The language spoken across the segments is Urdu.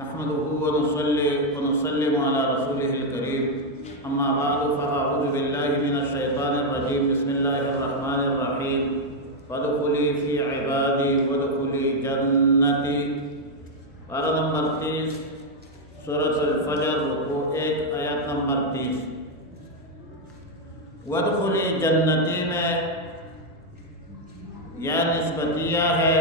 نحمده ونصلي ونسلم على رسوله الكريم اما بعد فاعوذ بالله من الشيطان الرجيم بسم الله الرحمن الرحيم فادخلی فی عبادی وادخلی جنتی۔ پارہ نمبر 30 سورۃ الفجر رکوع 1 آیت نمبر 30۔ وادخلی جنتی میں یا نسبتیہ ہے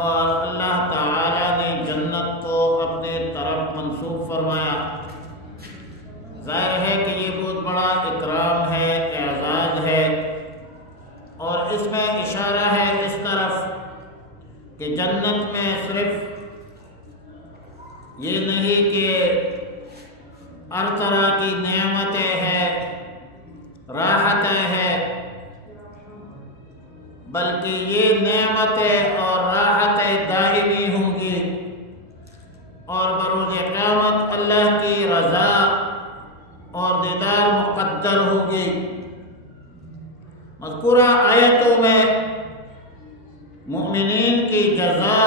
اور اللہ تعالی نے جنت کو اپنے طرف منسوب فرمایا۔ ظاہر ہے کہ یہ بہت بڑا اکرام ہے، اعزاز ہے، اور اس میں اشارہ ہے اس طرف کہ جنت میں صرف یہ نہیں کہ ہر طرح کی نعمتیں ہیں، راحتیں ہیں، بلکہ یہ نعمتیں اور راحتیں دائمی ہوں گی اور بروز قیامت اللہ کی رضا اور دیدار مقدر ہوگی۔ مذکورہ آیتوں میں مومنین کی جزا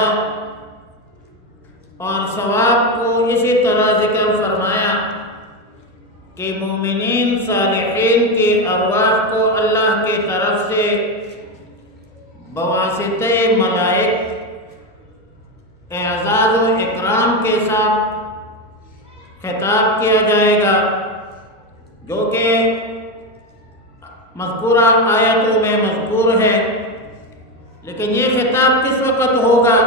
اور ثواب کو اسی طرح ذکر فرمایا کہ مومنین صالحین کی ارواح کو اللہ کی طرف سے بواسطہ ملائک اعزاز و اکرام کے ساتھ خطاب کیا جائے گا، جو کہ مذکورہ آیتوں میں مذکور ہے۔ لیکن یہ خطاب کس وقت ہوگا؟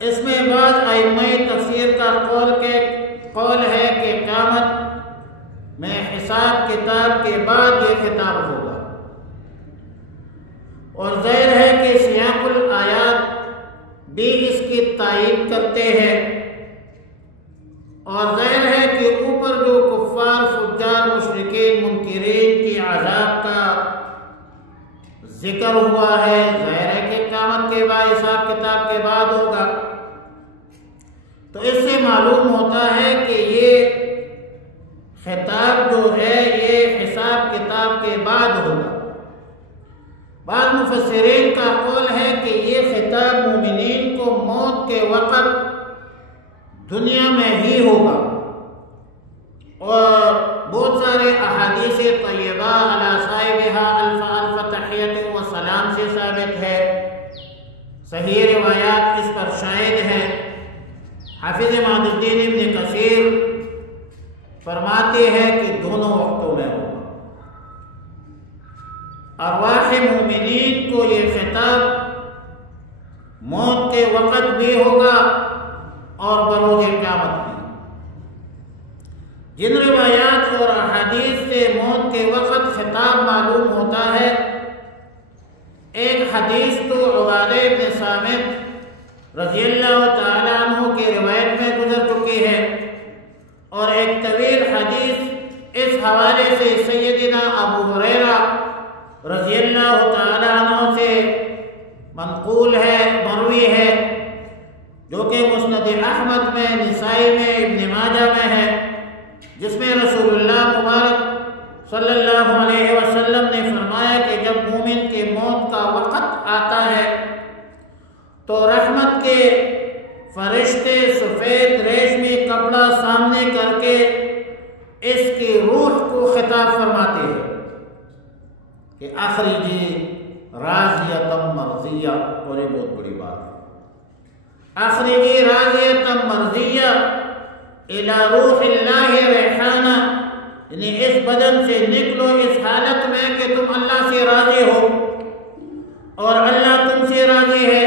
اس میں بعض ائمہ تفسیر کا قول ہے کہ قیامت میں حساب کتاب کے بعد یہ خطاب ہوگا، اور ظاہر ہے کہ سیاق الآیات بھی اس کی تائید کرتے ہیں، اور ظاہر ہے کہ اوپر جو کفار فجار مشرکین منکرین کی عذاب کا ذکر ہوا ہے، ظاہر ہے کہ قیامت کے بعد حساب کتاب کے بعد ہوگا۔ تو اس سے معلوم ہوتا ہے کہ یہ خطاب جو ہے یہ حساب کتاب کے بعد ہوگا۔ بعض مفسرین کا قول ہے کہ یہ خطاب مومنین کو موت کے وقت دنیا میں ہی ہوگا، اور بہت سارے احادیث طیبہ علی صاحبہا الف الف تحیۃ و سلام سے ثابت ہے، صحیح روایات اس پر شاہد ہیں۔ حافظ معد الدین ابن کثیر فرماتے ہیں کہ دونوں وقتوں میں ہوگا۔ ارواح مومنین کو یہ خطاب موت کے وقت بھی ہوگا اور بروز قیامت بھی۔ جن روایات اور احادیث سے موت کے وقت خطاب معلوم ہوتا ہے، ایک حدیث تو عبادہ بن صامت رضی اللہ تعالی عنہ کی روایت میں گزر چکی ہے، اور ایک طویل حدیث اس حوالے سے سیدنا ابو ہریرہ رضی اللہ تعالی عنہ سے منقول ہے، مروی ہے، جو کہ مسند احمد میں، نسائی میں، ابن ماجہ میں ہے، جس میں رسول اللہ مبارک صلی اللہ علیہ وسلم نے فرمایا کہ جب مومن کے موت کا وقت آتا ہے تو رحمت کے فرشتے سفید ریشمی کپڑا سامنے کر کے اس کی روح کو خطاب فرماتے ہیں کہ اخرجی راضیۃ مرضیہ، اور یہ بہت بڑی بات ہے، اخرجی راضیۃ مرضیہ الی روح اللہ ریحانہ، یعنی اس بدن سے نکلو اس حالت میں کہ تم اللہ سے راضی ہو اور اللہ تم سے راضی ہے۔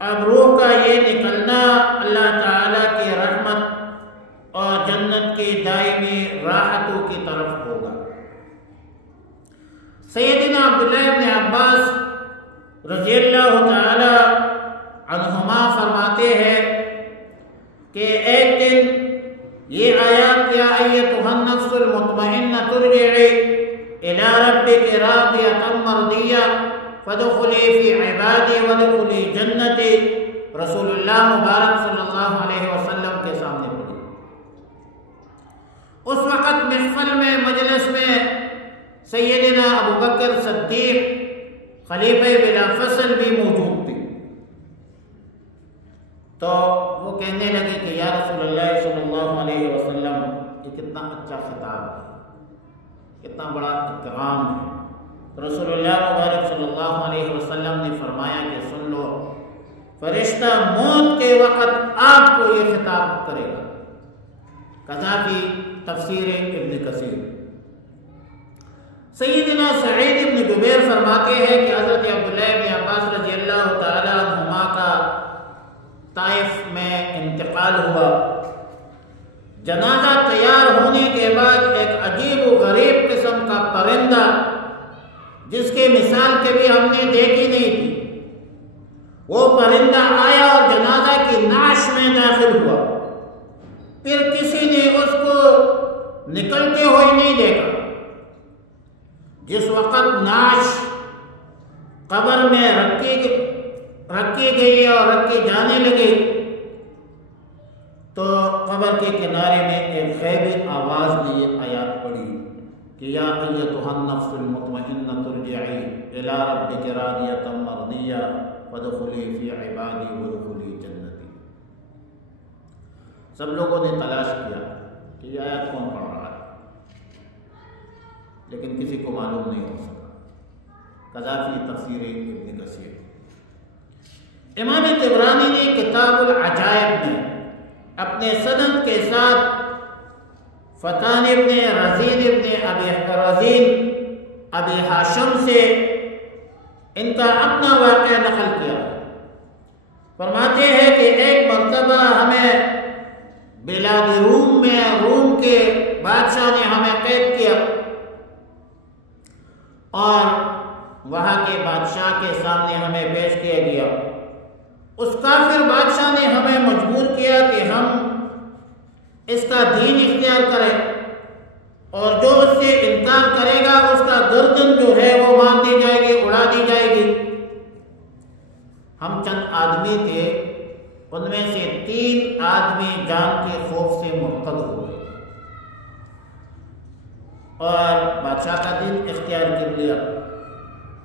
اب روح کا یہ نکلنا اللہ تعالیٰ کی رحمت اور جنت کی دائمی راحتوں کی طرف ہوگا۔ سیدنا عبداللہ ابن عباس رضی اللہ تعالی عنہما فرماتے ہیں کہ ایک دن یہ آیات یا ایتھا النفس المطمئنہ ترجعی الی ربک راضیۃ مرضیہ فادخلی فی عبادی وادخلی جنتی رسول اللہ مبارک صلی اللہ علیہ وسلم کے سامنے پڑھی۔ اس وقت محفل میں، مجلس میں سیدنا ابو بکر صدیق خلیفہ بلا فصل بھی موجود تھے، تو وہ کہنے لگے کہ یا رسول اللہ صلی اللہ علیہ وسلم، یہ کتنا اچھا خطاب ہے، کتنا بڑا اکرام ہے۔ رسول اللہ مبارک صلی اللہ علیہ وسلم نے فرمایا کہ سن لو، فرشتہ موت کے وقت آپ کو یہ خطاب کرے گا۔ قذافی تفسیر ابن کثیر۔ سیدنا سعید ابن جبیر فرماتے ہیں کہ حضرت عبداللہ ابن عباس رضی اللہ تعالی عنہما کا طائف میں انتقال ہوا۔ جنازہ تیار ہونے کے بعد ایک عجیب و غریب قسم کا پرندہ، جس کی مثال کبھی ہم نے دیکھی نہیں تھی، وہ پرندہ آیا اور جنازہ کی نعش میں داخل ہوا۔ پھر کسی نے اس کو نکلتے ہوئے نہیں دیکھا۔ جس وقت نعش قبر میں رکھی گئی اور رکھی جانے لگی تو قبر کے کنارے میں ایک غیبی آواز نے یہ آیات پڑھی کہ یا ایتھا النفس المطمئنہ ارجعی الی ربک راضیۃ مرضیہ فادخلی فی عبادی وادخلی جنتی۔ سب لوگوں نے تلاش کیا کہ یہ آیات کون پڑھ رہا ہے، لیکن کسی کو معلوم نہیں ہو سکا۔ قذافی تفسیر ابن کثیر۔ امام طبرانی نے کتاب العجائب میں اپنے سند کے ساتھ فتان ابن رزین ابی ہاشم سے ان کا اپنا واقعہ نقل کیا۔ فرماتے ہیں کہ ایک مرتبہ ہمیں بلاد روم میں روم کے بادشاہ نے ہمیں قید کیا اور وہاں کے بادشاہ کے سامنے ہمیں پیش کیا گیا۔ اس کافر بادشاہ نے ہمیں مجبور کیا کہ ہم اس کا دین اختیار کریں، اور جو اس سے انکار کرے گا اس کا گردن جو ہے وہ مان دی جائے گی، اڑا دی جائے گی۔ ہم چند آدمی تھے، ان میں سے 3 آدمی جان کے خوف سے مرتد ہو گئے اور بادشاہ کا دین اختیار کر لیا۔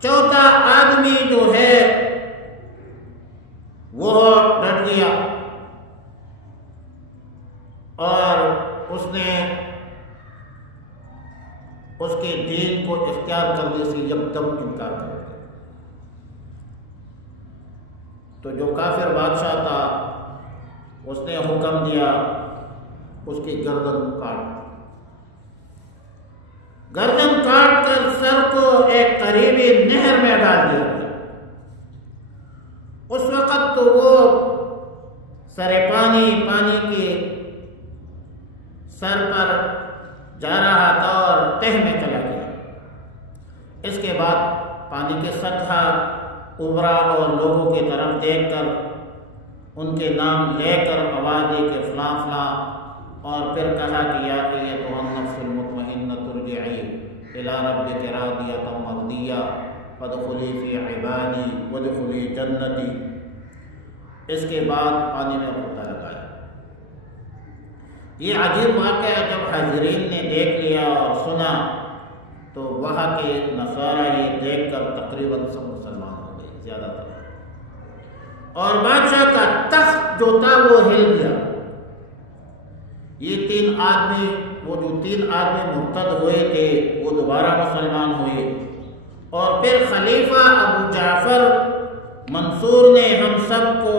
4تھا آدمی جو ہے وہ ڈٹ گیا اور اس نے اس کے دین کو اختیار کرنے سے یکدم انکار کر دیا۔ تو جو کافر بادشاہ تھا اس نے حکم دیا اس کی گردن کاٹ کر سر کو ایک قریبی نہر میں ڈال دیا گیا۔ اس وقت تو وہ سرے پانی کے سر پر جا رہا تھا اور تہ میں چلا گیا۔ اس کے بعد پانی کے سطح ابھرا اور لوگوں کی طرف دیکھ کر ان کے نام لے کر آواز دے کہ فلاں فلاں، اور پھر کہا کہ یا ایتھا النفس المطمئنہ ارجعی الی ربک راضیۃ مرضیہ فادخلی فی عبادی وادخلی جنتی۔ اس کے بعد پانی میں غوطہ لگایا۔ یہ عجیب واقعہ جب حاضرین نے دیکھ لیا اور سنا تو وہاں کے نصارہ یہ دیکھ کر تقریباً سب مسلمان ہو گئے، زیادہ تر، اور بادشاہ کا تخت جو تھا وہ ہل گیا۔ یہ 3 آدمی، وہ جو 3 آدمی مرتد ہوئے تھے وہ دوبارہ مسلمان ہوئے، اور پھر خلیفہ ابو جعفر منصور نے ہم سب کو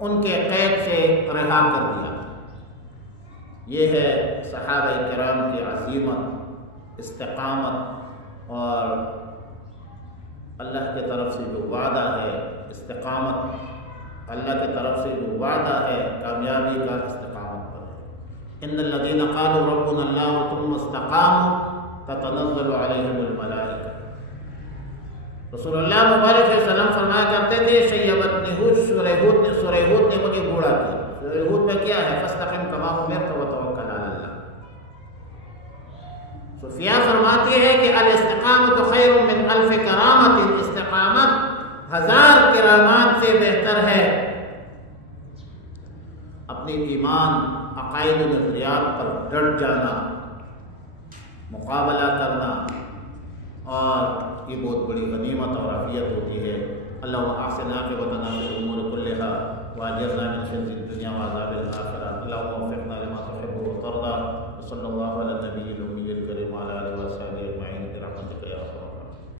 ان کے قید سے رہا کر دیا۔ یہ ہے صحابہ کرام کی عزیمت، استقامت، اور اللہ کی طرف سے جو وعدہ ہے استقامت، اللہ کی طرف سے جو وعدہ ہے کامیابی کا، استقامت پر ہے۔ ان الذین قالوا ربنا اللہ ثم استقاموا تتنزل علیہم الملائکہ۔ رسول اللہ مبارک علیہ وسلم فرمایا کرتے تھے شیبتنی ہود، سورہ ہود نے مجھے بوڑھا کیا۔ سورہ ہود میں کیا ہے؟ فاستقم کما امرت وتوکل علی اللہ۔ صوفیاء فرماتی ہے کہ الاستقامت خیر من 1000 کرامت، استقامت 1000 کرامات سے بہتر ہے۔ اپنے ایمان، عقائد و نظریات پر ڈٹ جانا، مقابلہ کرنا، اور یہ بہت بڑی غنیمت اور عافیت ہوتی ہے۔ اللہ احسن عاقبتنا فی الامور کلھا واجرنا من خزي الدنيا وعذاب الآخرة اللهم وفقنا لما تحب وترضى وصلى الله